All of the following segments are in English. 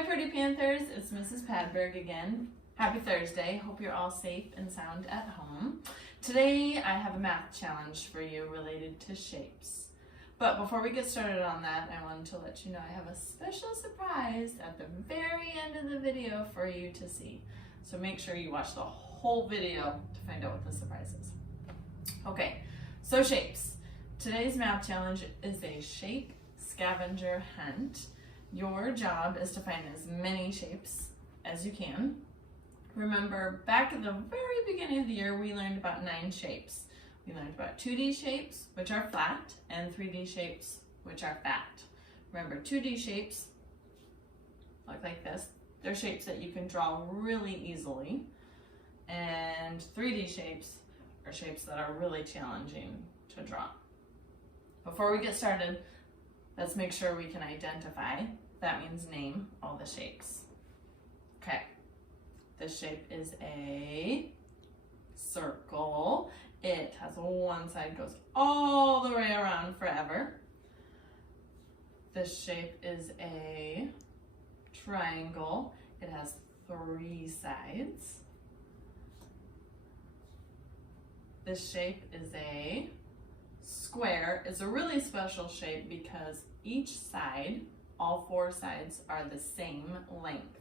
Hi Pretty Panthers, it's Mrs. Padberg again. Happy Thursday, hope you're all safe and sound at home. Today I have a math challenge for you related to shapes. But before we get started on that, I wanted to let you know I have a special surprise at the very end of the video for you to see. So make sure you watch the whole video to find out what the surprise is. Okay, so shapes. Today's math challenge is a shape scavenger hunt. Your job is to find as many shapes as you can. Remember, back at the very beginning of the year, we learned about 9 shapes. We learned about 2D shapes, which are flat, and 3D shapes, which are fat. Remember, 2D shapes look like this. They're shapes that you can draw really easily. And 3D shapes are shapes that are really challenging to draw. Before we get started, let's make sure we can identify. That means name all the shapes. Okay, this shape is a circle. It has one side goes all the way around forever. This shape is a triangle. It has 3 sides. This shape is a square. It's a really special shape because each side, all 4 sides, are the same length.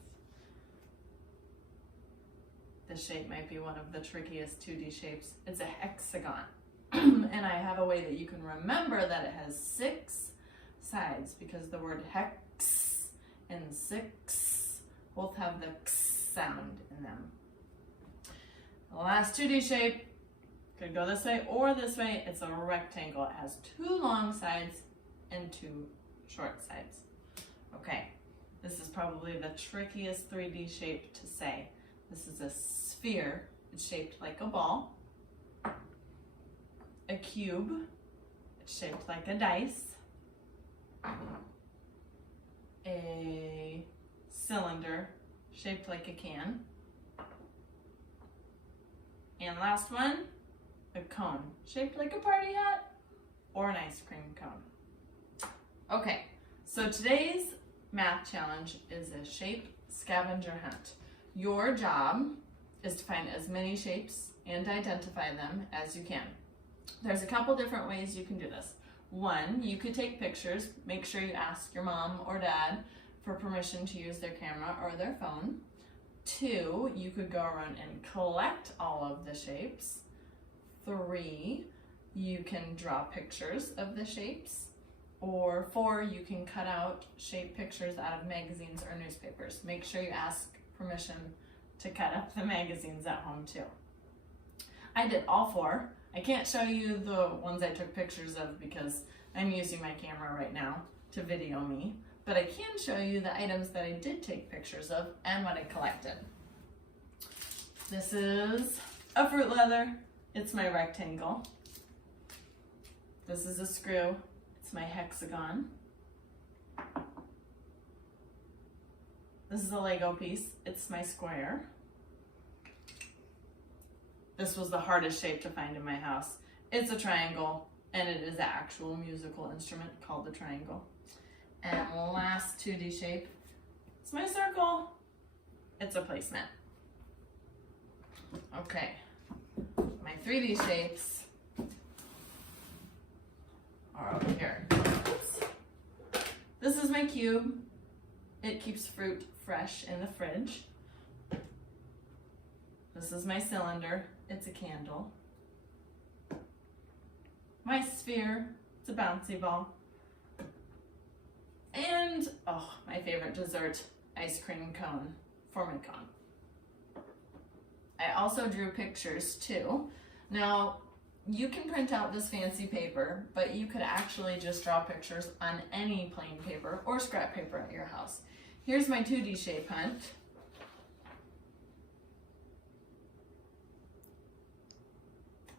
This shape might be one of the trickiest 2D shapes. It's a hexagon. And I have a way that you can remember that it has 6 sides because the word hex and 6 both have the x sound in them. The last 2D shape could go this way or this way. It's a rectangle. It has 2 long sides and 2 short sides. Okay, this is probably the trickiest 3D shape to say. This is a sphere. It's shaped like a ball. A cube. It's shaped like a dice. A cylinder shaped like a can. And last one, a cone shaped like a party hat or an ice cream cone. Okay, so today's math challenge is a shape scavenger hunt. Your job is to find as many shapes and identify them as you can. There's a couple different ways you can do this. 1, you could take pictures. Make sure you ask your mom or dad for permission to use their camera or their phone. 2, you could go around and collect all of the shapes. 3, you can draw pictures of the shapes. Or 4, you can cut out shape pictures out of magazines or newspapers. Make sure you ask permission to cut up the magazines at home too. I did all 4. I can't show you the ones I took pictures of because I'm using my camera right now to video me, but I can show you the items that I did take pictures of and what I collected. This is a fruit leather. It's my rectangle. This is a screw. It's my hexagon. This is a Lego piece. It's my square. This was the hardest shape to find in my house. It's a triangle, and it is an actual musical instrument called the triangle. And last 2D shape, it's my circle. It's a placemat. Okay, my 3D shapes are over here. Oops. This is my cube. It keeps fruit fresh in the fridge. This is my cylinder. It's a candle. My sphere. It's a bouncy ball. And, oh, my favorite dessert, ice cream cone for my cone. I also drew pictures too. Now, you can print out this fancy paper, but you could actually just draw pictures on any plain paper or scrap paper at your house. Here's my 2D shape hunt.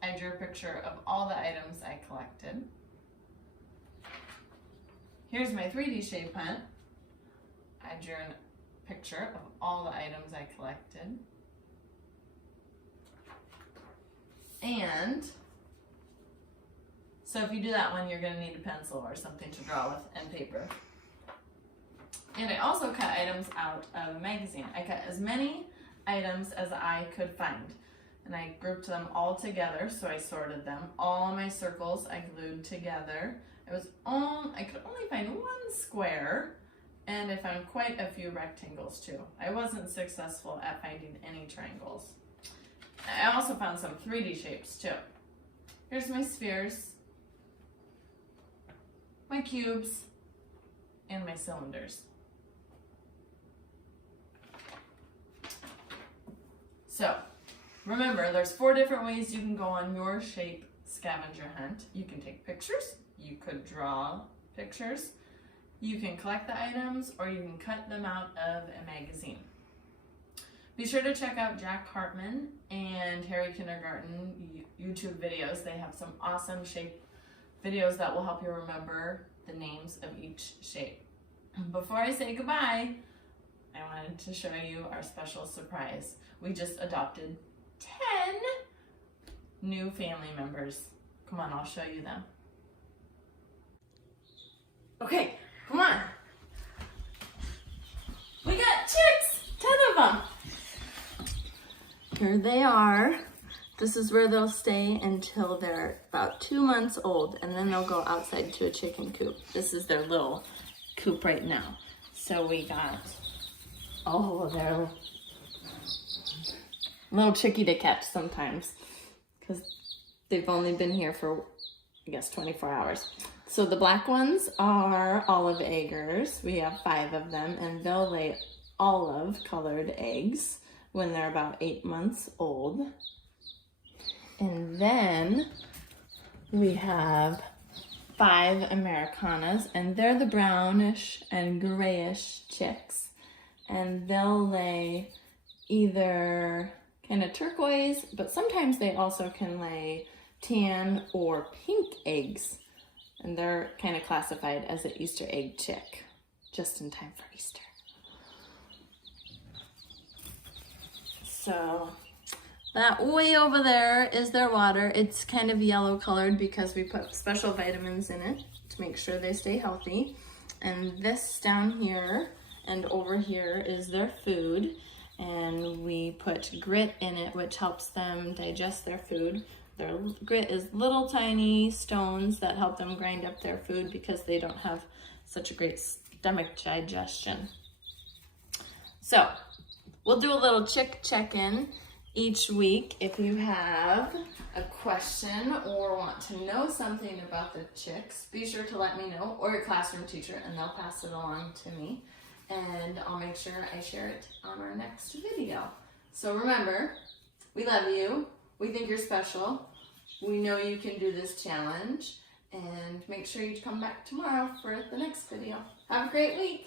I drew a picture of all the items I collected. Here's my 3D shape hunt. I drew a picture of all the items I collected. And so if you do that one, you're going to need a pencil or something to draw with and paper. And I also cut items out of a magazine. I cut as many items as I could find. And I grouped them all together, so I sorted them. All my circles I glued together. I could only find one square, and I found quite a few rectangles too. I wasn't successful at finding any triangles. I also found some 3D shapes too. Here's my spheres, my cubes, and my cylinders. So, remember, there's 4 different ways you can go on your shape scavenger hunt. You can take pictures, you could draw pictures, you can collect the items, or you can cut them out of a magazine. Be sure to check out Jack Hartman and Harry Kindergarten YouTube videos. They have some awesome shape videos that will help you remember the names of each shape. Before I say goodbye, I wanted to show you our special surprise. We just adopted 10 new family members. Come on, I'll show you them. Okay, come on. We got chicks, 10 of them. Here they are. This is where they'll stay until they're about 2 months old, and then they'll go outside to a chicken coop. This is their little coop right now. So we got, they're a little tricky to catch sometimes because they've only been here for, I guess, 24 hours. So the black ones are olive eggers. We have 5 of them, and they'll lay olive colored eggs when they're about 8 months old. And then we have 5 Americanas, and they're the brownish and grayish chicks. And they'll lay either kind of turquoise, but sometimes they also can lay tan or pink eggs. And they're kind of classified as an Easter egg chick, just in time for Easter. So that way over there is their water. It's kind of yellow colored because we put special vitamins in it to make sure they stay healthy. And this down here and over here is their food. And we put grit in it, which helps them digest their food. Their grit is little tiny stones that help them grind up their food because they don't have such a great stomach digestion. So we'll do a little chick check-in each week. If you have a question or want to know something about the chicks, be sure to let me know, or your classroom teacher, and they'll pass it along to me. And I'll make sure I share it on our next video. So remember, we love you. We think you're special. We know you can do this challenge. And make sure you come back tomorrow for the next video. Have a great week.